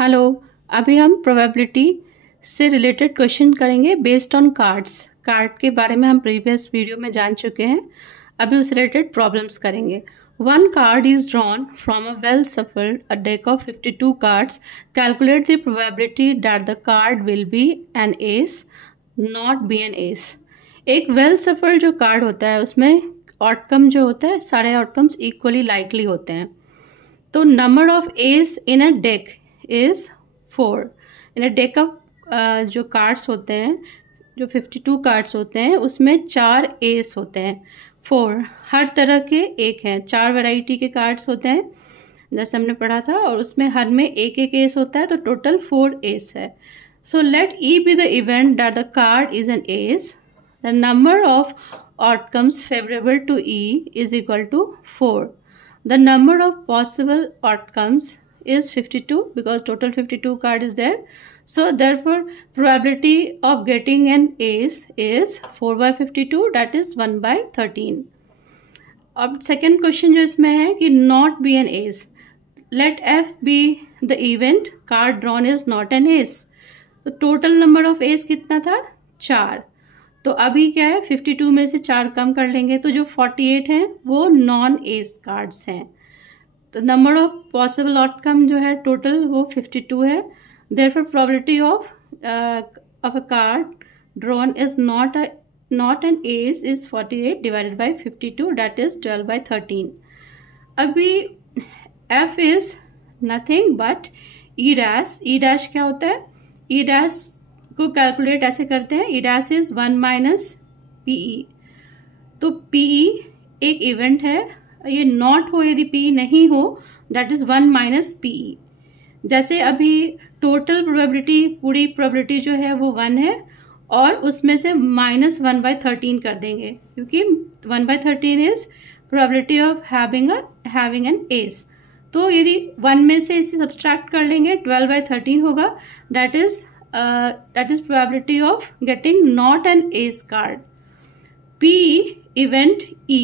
Hello. अभी हम probability से रिलेटेड क्वेश्चन करेंगे बेस्ड ऑन कार्ड्स। कार्ड के बारे में हम प्रीवियस वीडियो में जान चुके हैं। अभी उस रिलेटेड प्रॉब्लम्स करेंगे। One card is drawn from a well shuffled a deck of 52 cards. Calculate the probability that the card will be an ace not be an ace. एक वेल सफल्ड जो card होता है उसमें outcome जो होता है सारे आउटकम्स इक्वली लाइकली होते हैं। तो number of S in a deck is 4। In a deck of जो कार्ड्स होते हैं, जो 52 कार्ड्स होते हैं उसमें 4 एस होते हैं। 4 हर तरह के एक हैं, 4 वैरायटी के कार्ड्स होते हैं जैसे हमने पढ़ा था, और उसमें हर में एक एक एस होता है, तो टोटल 4 एस है। So let E be the event that the card is an ace. The number of outcomes favourable to E is equal to 4. The number of possible outcomes is 52 because total 52 card is there. So therefore probability of getting an ace is 4 by 52, that is 1 by 13. अब second question जो इसमें है कि not be an ace. Let f be the event card drawn is not an ace. तो total number of ace कितना था? 4. तो अभी क्या है, 52 में से 4 कम कर लेंगे तो जो 48 हैं वो नॉन एस कार्ड्स हैं। तो नंबर ऑफ पॉसिबल आउटकम जो है टोटल वो 52 है। Therefore probability of a card drawn is not an S is 48 divided by 52, that is 12 by 13। अभी F is nothing but E dash. E dash क्या होता है? ई डैश को कैलकुलेट ऐसे करते हैं, E dash is 1 minus P E. तो P E एक इवेंट है, ये नॉट हो यदि पीई नहीं हो दैट इज 1 माइनस पीई। जैसे अभी टोटल प्रोबेबिलिटी, पूरी प्रोबेबिलिटी जो है वो 1 है और उसमें से माइनस 1 by 13 कर देंगे क्योंकि 1 by 13 is probability of having an S. तो यदि 1 में से इसे सब्सट्रैक्ट कर लेंगे 12 by 13 होगा, that is probability of getting not an ace card. P event E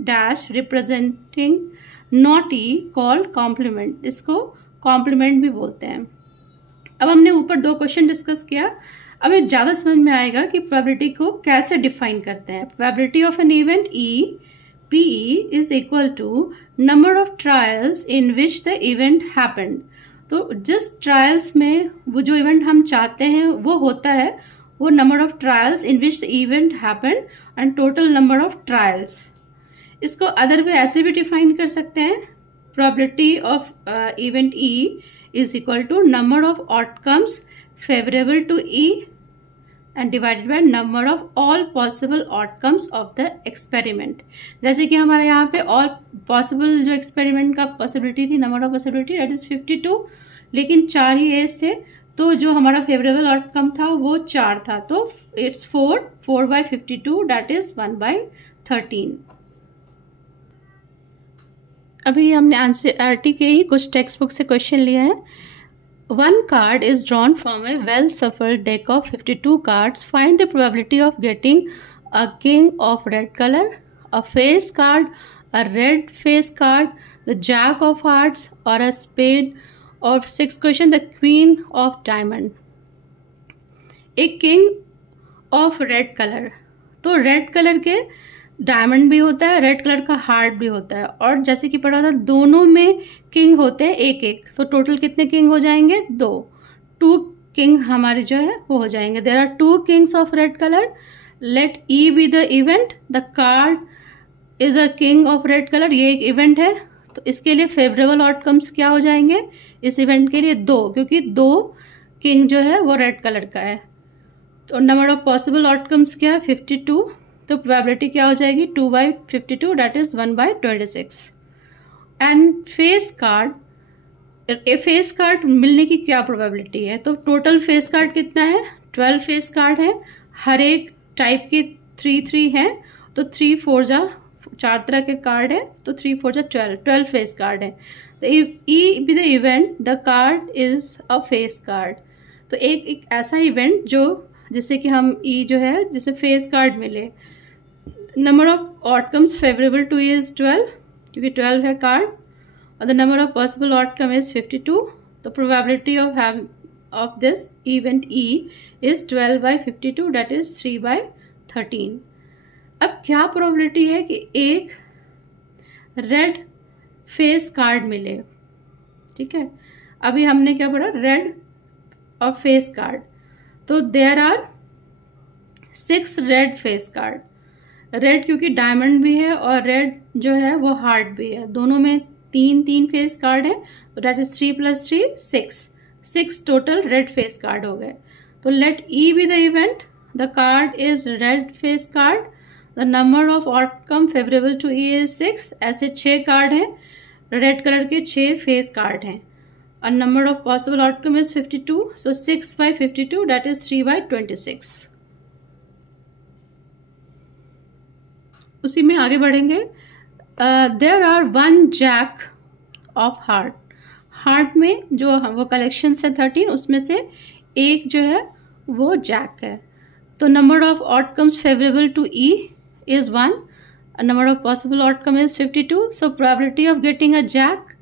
dash representing not E called complement. इसको complement भी बोलते हैं। अब हमने ऊपर 2 क्वेश्चन डिस्कस किया, अब ये ज़्यादा समझ में आएगा कि probability को कैसे डिफाइन करते हैं। probability of an event E PE is equal to number of trials in which the event happened. तो जिस ट्रायल्स में वो जो इवेंट हम चाहते हैं वो होता है, वो number of trials in which the event happened and total number of trials. इसको अदर वे ऐसे भी डिफाइन कर सकते हैं, probability of event E is equal to number of outcomes favourable to E and divided by number of all possible outcomes of the experiment. जैसे कि हमारे यहाँ पे ऑल पॉसिबल जो एक्सपेरिमेंट का पॉसिबिलिटी थी, number of possibility that is 52, लेकिन 4 ही S थे, तो जो हमारा फेवरेबल आउटकम था वो 4 था, तो it's 4 by 52, that is 1 by 13। अभी हमने एनसीईआरटी के ही कुछ टेक्स्ट बुक से क्वेश्चन लिए हैं। One card is drawn from a well-shuffled deck of 52 cards. Find the probability of getting a king of red color, a face card, a red face card, the jack of hearts, or a spade. Or 6th question, the queen of diamond. A king of red color. तो red colour के diamond भी होता है, red colour का heart भी होता है, और जैसे कि पढ़ा था दोनों में किंग होते हैं एक एक, तो टोटल कितने किंग हो जाएंगे? 2 किंग हमारे जो है वो हो जाएंगे। There are 2 kings of red colour. Let E be the event the card is a king of red colour. ये एक इवेंट है, तो इसके लिए फेवरेबल आउटकम्स क्या हो जाएंगे इस इवेंट के लिए? 2, क्योंकि 2 किंग जो है वो रेड कलर का है। तो नंबर ऑफ पॉसिबल आउटकम्स क्या है? 52। तो प्रोबेबिलिटी क्या हो जाएगी? 2 by 52, that is 1 by 26। And face card, face card मिलने की क्या प्रोबेबिलिटी है? तो टोटल फेस कार्ड कितना है? 12 फेस कार्ड है, हर एक टाइप के 3 हैं, तो 3 4 जा 4 तरह के कार्ड है, तो 3 4 जा 12 फेस कार्ड है। तो ई be the event the card is a face card. तो एक ऐसा इवेंट जो जिससे कि हम ई जो है जिसे फेस कार्ड मिले। Number of outcomes favourable two is 12 क्योंकि 12 है कार्ड, और the number of possible outcome is 52 तो probability of this event E is 12/52 that is 3/13। अब क्या प्रोबेबिलिटी है कि एक रेड फेस कार्ड मिले, ठीक है। अभी हमने क्या पढ़ा, रेड और फेस कार्ड, तो there are 6 red face card. Red क्योंकि डायमंड भी है और रेड जो है वो हार्ट भी है, दोनों में 3 फेस कार्ड है, तो that is 3 + 3 6 total red face card हो गए। तो let E be the event, the card is red face card, the number of outcome favourable to E is 6। ऐसे 6 कार्ड हैं, रेड कलर के 6 फेस कार्ड हैं, और number of possible outcome is 52, so 6/52 that is 3/26। उसी में आगे बढ़ेंगे। There are 1 jack of heart में जो वो कलेक्शन है 13, उसमें से एक जो है वो जैक है। तो number of outcomes favourable to E is 1, number of possible outcome is 52, so probability of getting a jack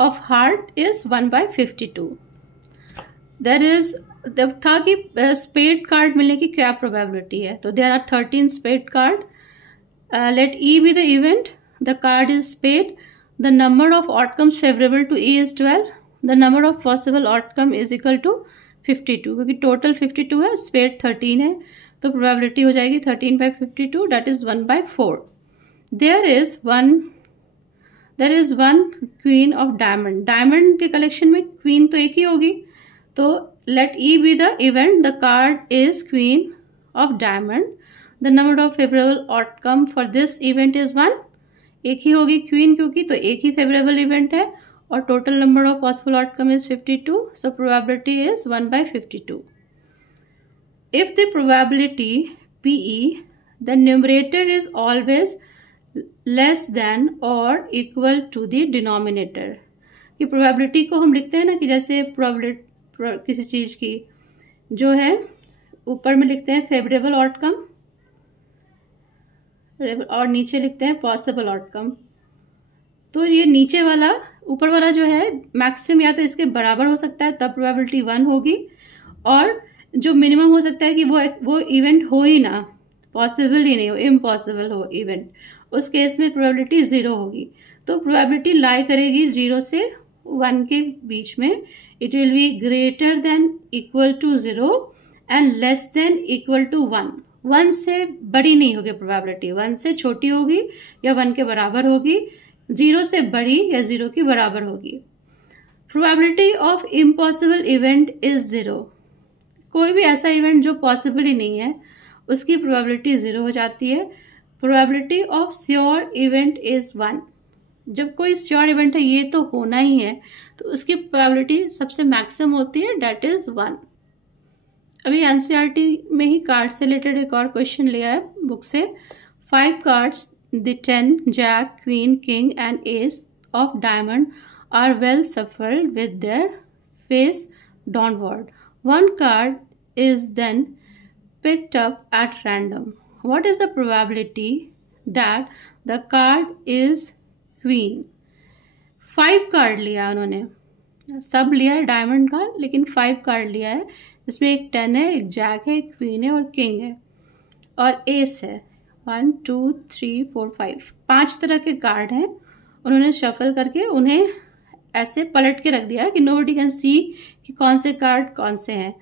of heart is 1/52। There is था कि स्पेड कार्ड मिलने की क्या प्रोबेबिलिटी है, तो there are 13 spade card. Let E be the event, the card is spade, the number of outcomes favorable to E is 12, the number of possible outcome is equal to 52, क्योंकि total 52 है, spade 13 है, तो probability हो जाएगी 13/52 that is 1/4। There is one queen of diamond, diamond के collection में queen तो एक ही होगी, तो let E be the event, the card is queen of diamond, the number of favorable outcome for this event is 1, एक ही होगी क्वीन क्योंकि, तो एक ही फेवरेबल इवेंट है, और total number of possible outcome is 52, so probability is 1/52। If the probability PE, the numerator is always less than और equal to the denominator. ये प्रोबेबिलिटी को हम लिखते हैं ना कि जैसे प्रोबेबिलिटी किसी चीज की जो है ऊपर में लिखते हैं फेवरेबल आउटकम और नीचे लिखते हैं पॉसिबल आउटकम, तो ये नीचे वाला ऊपर वाला जो है मैक्सिमम या तो इसके बराबर हो सकता है, तब प्रोबेबिलिटी 1 होगी, और जो मिनिमम हो सकता है कि वो इवेंट हो ही ना, पॉसिबल ही नहीं हो, इम्पॉसिबल हो इवेंट, उस केस में प्रोबेबिलिटी 0 होगी। तो प्रोबेबिलिटी लाई करेगी 0 से 1 के बीच में, it will be greater than equal to 0 and less than equal to 1। 1 से बड़ी नहीं होगी प्रोबेबिलिटी, 1 से छोटी होगी या 1 के बराबर होगी, 0 से बड़ी या 0 के बराबर होगी। Probability of impossible event is 0, कोई भी ऐसा इवेंट जो पॉसिबल ही नहीं है उसकी प्रोबेबिलिटी 0 हो जाती है। Probability of sure event is 1, जब कोई श्योर इवेंट है ये तो होना ही है, तो उसकी प्रोबेबिलिटी सबसे मैक्सिमम होती है, डेट इज 1। अभी एनसीईआरटी में ही कार्ड से रिलेटेड एक और क्वेश्चन लिया है बुक से। 5 cards, the 10 jack, queen, king and ace of diamond are well shuffled with their face downward. 1 card is then picked up at random. What is the probability that the card is queen? 5 card लिया उन्होंने, सब लिया है diamond का, लेकिन 5 card लिया है, जिसमें एक 10 है, एक जैक है, एक क्वीन है और किंग है और एस है। 1 2 3 4 5 5 तरह के कार्ड हैं। उन्होंने शफल करके उन्हें ऐसे पलट के रख दिया है कि नोबडी कैन सी कि कौन से कार्ड कौन से हैं,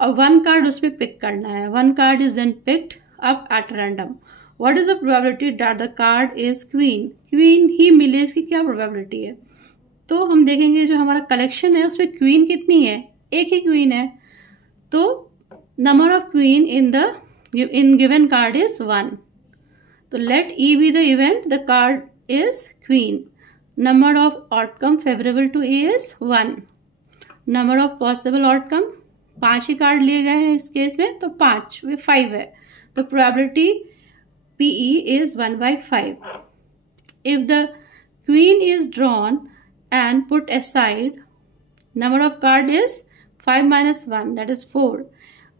और 1 कार्ड उसमें पिक करना है। 1 card is then picked up at random. What is the probability that the card is queen? Queen ही मिले, इसकी क्या प्रोबेबिलिटी है? तो हम देखेंगे जो हमारा कलेक्शन है उसमें क्वीन कितनी है, एक ही क्वीन है, तो number of queen in given card is 1। तो let E be the event, the card is queen, number of outcome favourable to E is 1, number of possible outcome 5 ही कार्ड लिए गए हैं इस केस में, तो 5 वे 5 है, तो probability PE is 1/5। If the queen is drawn and put aside, number of card is 5 - 1 that is 4।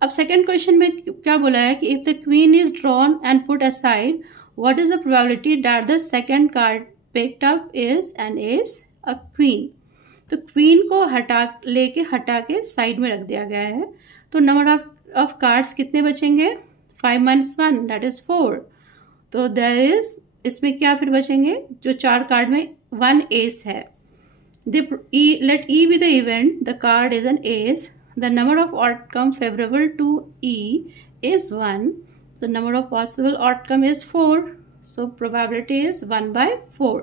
अब सेकेंड क्वेश्चन में क्या बोला है कि if the queen is drawn and put aside, what is the probability that the second card picked up is and is a queen? तो queen को हटा के साइड में रख दिया गया है। तो नंबर ऑफ कार्ड्स कितने बचेंगे? 5 - 1 दैट इज 4। तो देयर इज, इसमें क्या फिर बचेंगे? जो 4 कार्ड में 1 एस है। Let E be the event, the card is an ace, the number of outcome favorable to E is 1, so number of possible outcome is 4, so probability is 1/4.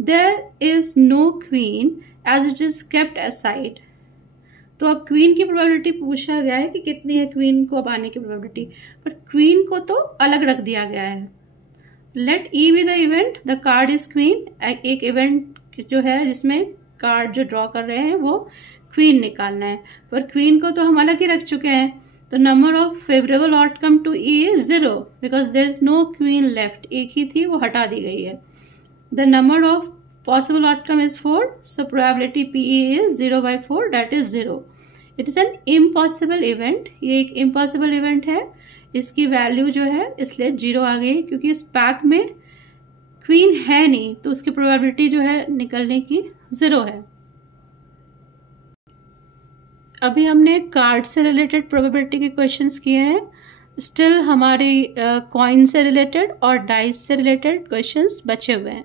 There is no queen as it is kept aside. तो अब queen की probability पूछा गया है कि कितनी है queen को अब आने की प्रोबेबिलिटी, पर क्वीन को तो अलग रख दिया गया है। Let E be the event, the card is queen. एक इवेंट जो है जिसमें कार्ड जो ड्रॉ कर रहे हैं वो क्वीन निकालना है, पर क्वीन को तो हम अलग ही रख चुके हैं। तो number of favourable outcome to E is 0 because there is no queen left, एक ही थी वो हटा दी गई है। The number of possible outcome is 4, so probability PE is 0/4 that is 0. It is an impossible event, ये एक impossible event है, इसकी वैल्यू जो है इसलिए 0 आ गई क्योंकि इस पैक में क्वीन है नहीं, तो उसकी प्रोबेबिलिटी जो है निकलने की 0 है। अभी हमने कार्ड से रिलेटेड प्रोबेबिलिटी के क्वेश्चंस किए हैं। स्टिल हमारी कॉइन से रिलेटेड और डाइस से रिलेटेड क्वेश्चंस बचे हुए हैं।